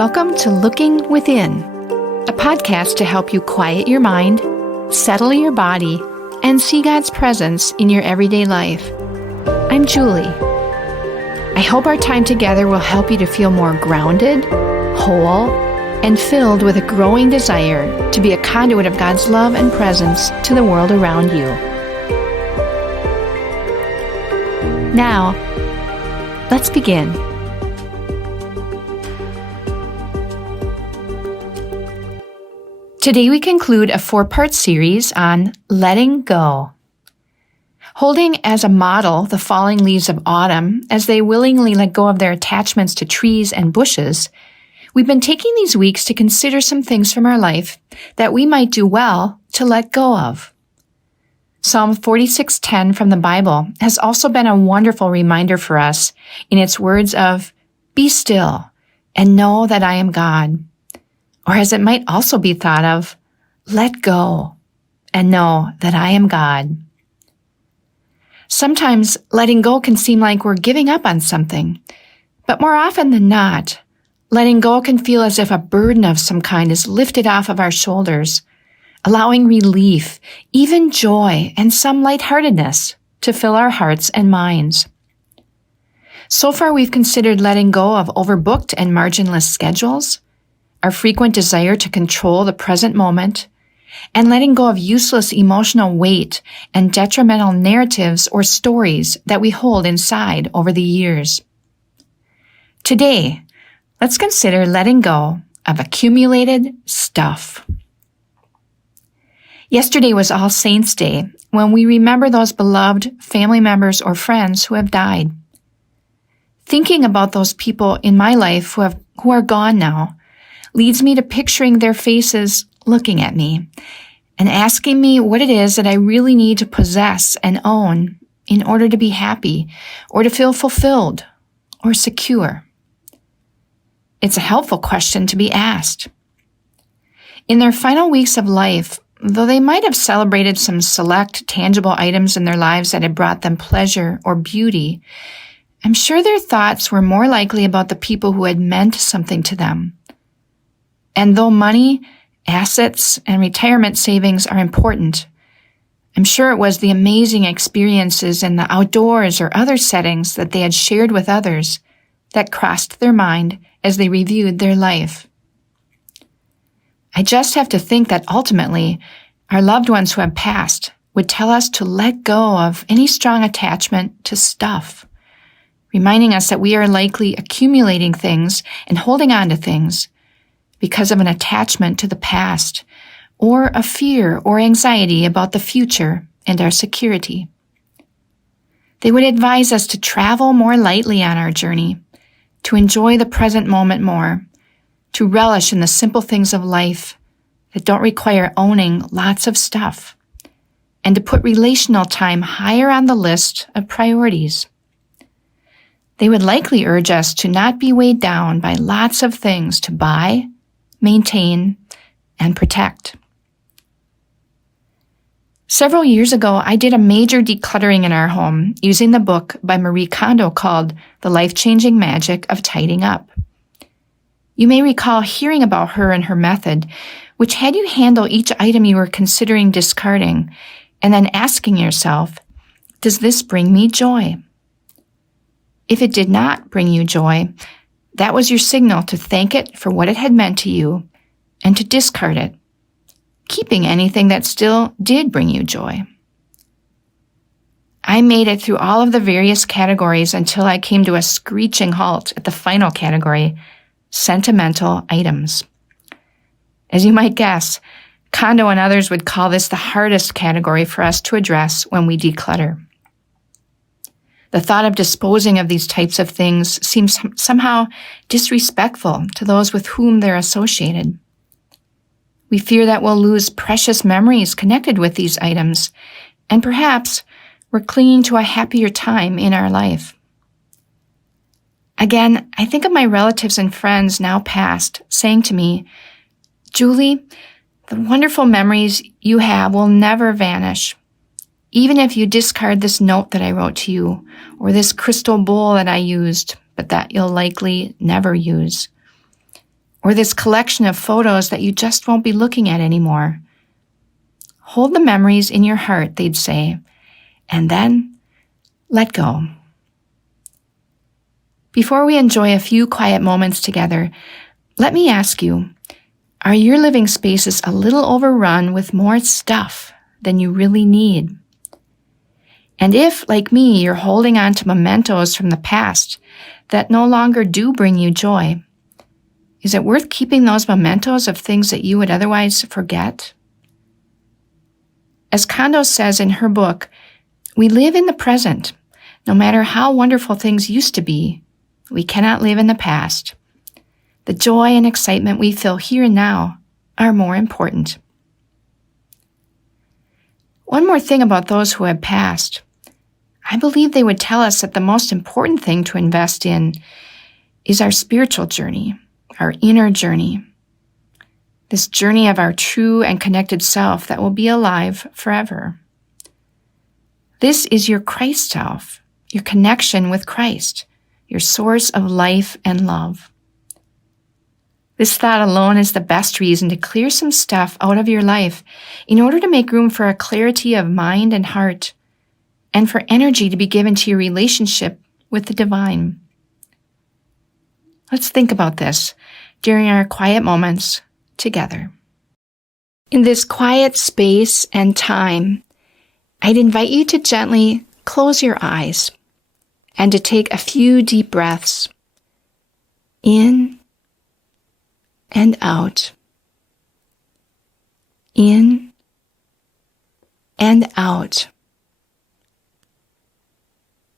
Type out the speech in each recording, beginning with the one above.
Welcome to Looking Within, a podcast to help you quiet your mind, settle your body, and see God's presence in your everyday life. I'm Julie. I hope our time together will help you to feel more grounded, whole, and filled with a growing desire to be a conduit of God's love and presence to the world around you. Now, let's begin. Today we conclude a 4-part series on letting go. Holding as a model the falling leaves of autumn as they willingly let go of their attachments to trees and bushes, we've been taking these weeks to consider some things from our life that we might do well to let go of. Psalm 46:10 from the Bible has also been a wonderful reminder for us in its words of, "Be still and know that I am God." Or as it might also be thought of, let go and know that I am God. Sometimes letting go can seem like we're giving up on something, but more often than not, letting go can feel as if a burden of some kind is lifted off of our shoulders, allowing relief, even joy, and some lightheartedness to fill our hearts and minds. So far, we've considered letting go of overbooked and marginless schedules, our frequent desire to control the present moment, and letting go of useless emotional weight and detrimental narratives or stories that we hold inside over the years. Today, let's consider letting go of accumulated stuff. Yesterday was All Saints' Day, when we remember those beloved family members or friends who have died. Thinking about those people in my life who are gone now leads me to picturing their faces looking at me and asking me what it is that I really need to possess and own in order to be happy or to feel fulfilled or secure. It's a helpful question to be asked. In their final weeks of life, though they might have celebrated some select tangible items in their lives that had brought them pleasure or beauty, I'm sure their thoughts were more likely about the people who had meant something to them. And though money, assets, and retirement savings are important, I'm sure it was the amazing experiences in the outdoors or other settings that they had shared with others that crossed their mind as they reviewed their life. I just have to think that ultimately, our loved ones who have passed would tell us to let go of any strong attachment to stuff, reminding us that we are likely accumulating things and holding on to things because of an attachment to the past, or a fear or anxiety about the future and our security. They would advise us to travel more lightly on our journey, to enjoy the present moment more, to relish in the simple things of life that don't require owning lots of stuff, and to put relational time higher on the list of priorities. They would likely urge us to not be weighed down by lots of things to buy, maintain, and protect. Several years ago, I did a major decluttering in our home using the book by Marie Kondo called The Life-Changing Magic of Tidying Up. You may recall hearing about her and her method, which had you handle each item you were considering discarding and then asking yourself, does this bring me joy? If it did not bring you joy, that was your signal to thank it for what it had meant to you and to discard it, keeping anything that still did bring you joy. I made it through all of the various categories until I came to a screeching halt at the final category, sentimental items. As you might guess, Kondo and others would call this the hardest category for us to address when we declutter. The thought of disposing of these types of things seems somehow disrespectful to those with whom they're associated. We fear that we'll lose precious memories connected with these items, and perhaps we're clinging to a happier time in our life. Again, I think of my relatives and friends now past saying to me, "Julie, the wonderful memories you have will never vanish. Even if you discard this note that I wrote to you, or this crystal bowl that I used, but that you'll likely never use. or this collection of photos that you just won't be looking at anymore. Hold the memories in your heart, they'd say, and then let go. Before we enjoy a few quiet moments together, let me ask you, are your living spaces a little overrun with more stuff than you really need? And if, like me, you're holding on to mementos from the past that no longer do bring you joy, is it worth keeping those mementos of things that you would otherwise forget? As Kondo says in her book, we live in the present. No matter how wonderful things used to be, we cannot live in the past. The joy and excitement we feel here and now are more important. One more thing about those who have passed. I believe they would tell us that the most important thing to invest in is our spiritual journey, our inner journey, this journey of our true and connected self that will be alive forever. This is your Christ self, your connection with Christ, your source of life and love. This thought alone is the best reason to clear some stuff out of your life in order to make room for a clarity of mind and heart, and for energy to be given to your relationship with the divine. Let's think about this during our quiet moments together. In this quiet space and time, I'd invite you to gently close your eyes and to take a few deep breaths in and out, in and out.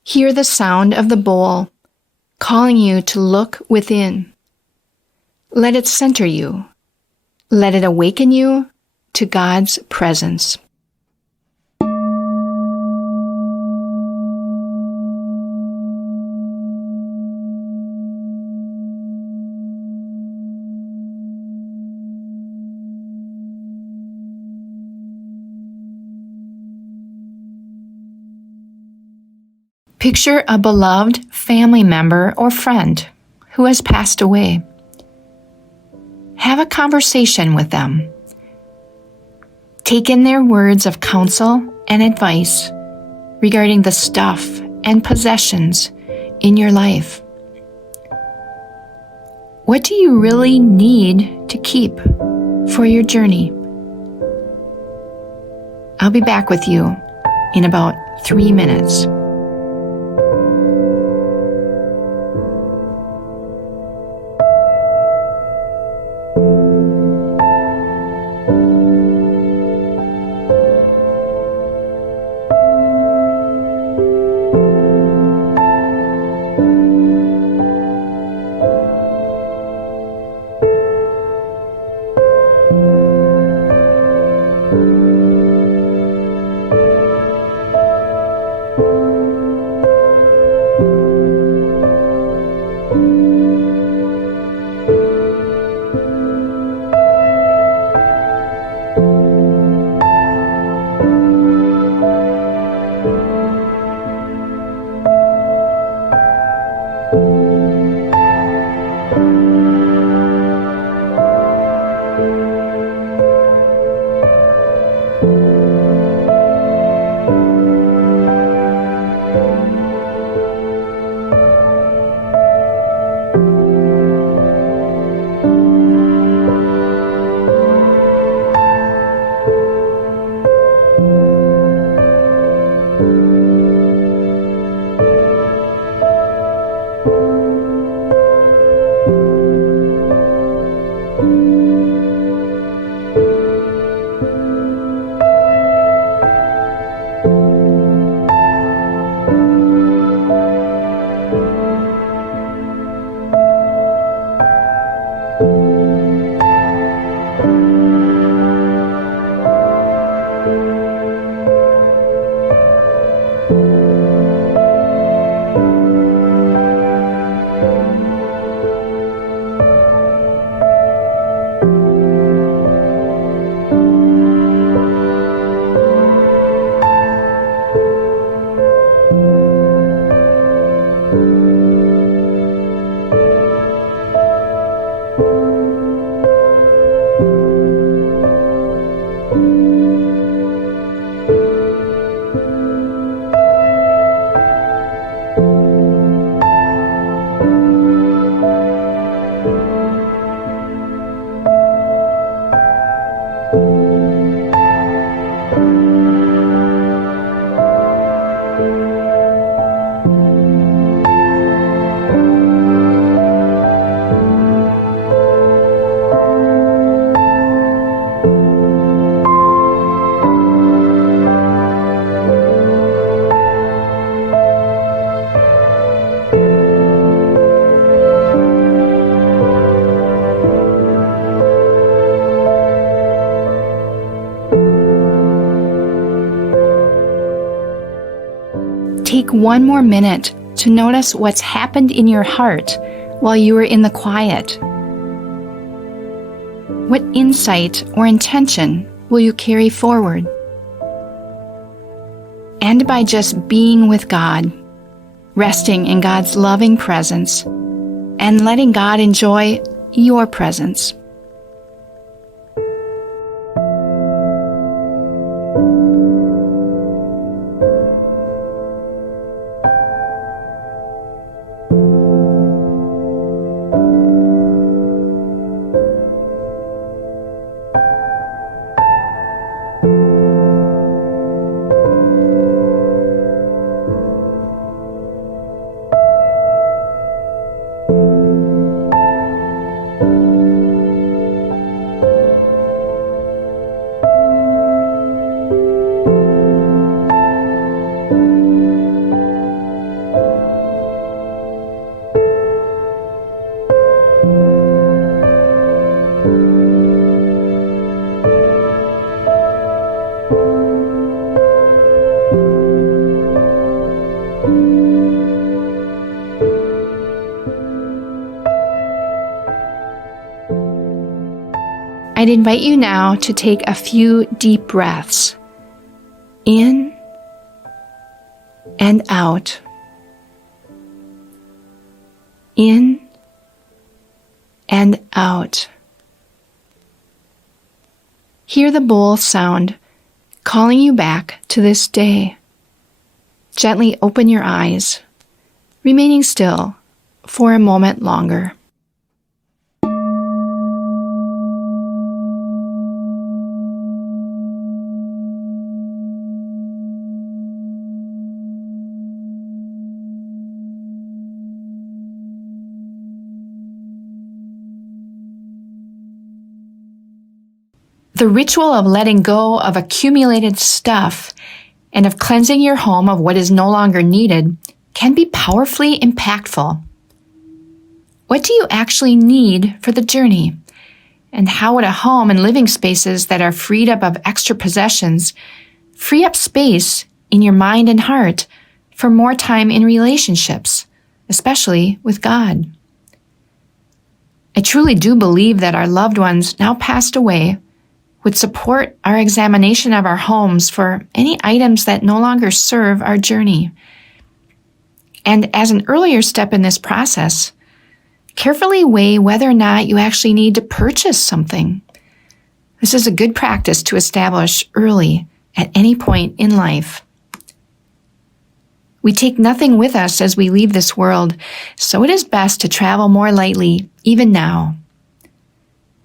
Hear the sound of the bowl calling you to look within. Let it center you. Let it awaken you to God's presence. Picture a beloved family member or friend who has passed away. Have a conversation with them. Take in their words of counsel and advice regarding the stuff and possessions in your life. What do you really need to keep for your journey? I'll be back with you in about 3 minutes. Take one more minute to notice what's happened in your heart while you were in the quiet. What insight or intention will you carry forward? End by just being with God, resting in God's loving presence, and letting God enjoy your presence. I'd invite you now to take a few deep breaths in and out. In and out. Hear the bowl sound calling you back to this day. Gently open your eyes, remaining still for a moment longer. The ritual of letting go of accumulated stuff and of cleansing your home of what is no longer needed can be powerfully impactful. What do you actually need for the journey? And how would a home and living spaces that are freed up of extra possessions free up space in your mind and heart for more time in relationships, especially with God? I truly do believe that our loved ones now passed away would support our examination of our homes for any items that no longer serve our journey. And as an earlier step in this process, carefully weigh whether or not you actually need to purchase something. This is a good practice to establish early at any point in life. We take nothing with us as we leave this world, so it is best to travel more lightly even now.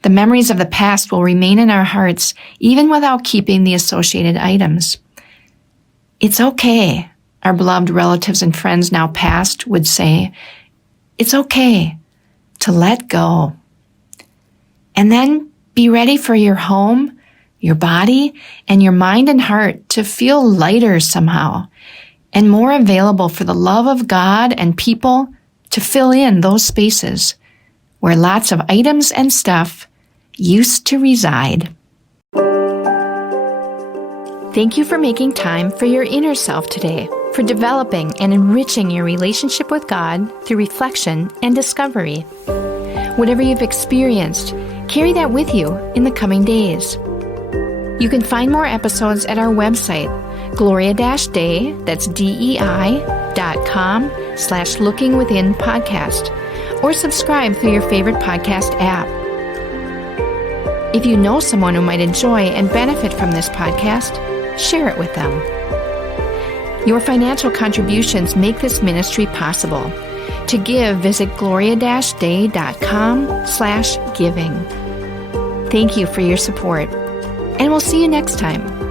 The memories of the past will remain in our hearts even without keeping the associated items. It's okay, our beloved relatives and friends now past would say. It's okay to let go. And then be ready for your home, your body, and your mind and heart to feel lighter somehow and more available for the love of God and people to fill in those spaces where lots of items and stuff used to reside. Thank you for making time for your inner self today, for developing and enriching your relationship with God through reflection and discovery. Whatever you've experienced, carry that with you in the coming days. You can find more episodes at our website, Gloria-Day, that's DEI.com/lookingwithinpodcast, or subscribe through your favorite podcast app. If you know someone who might enjoy and benefit from this podcast, share it with them. Your financial contributions make this ministry possible. To give, visit gloria-day.com/giving. Thank you for your support, and we'll see you next time.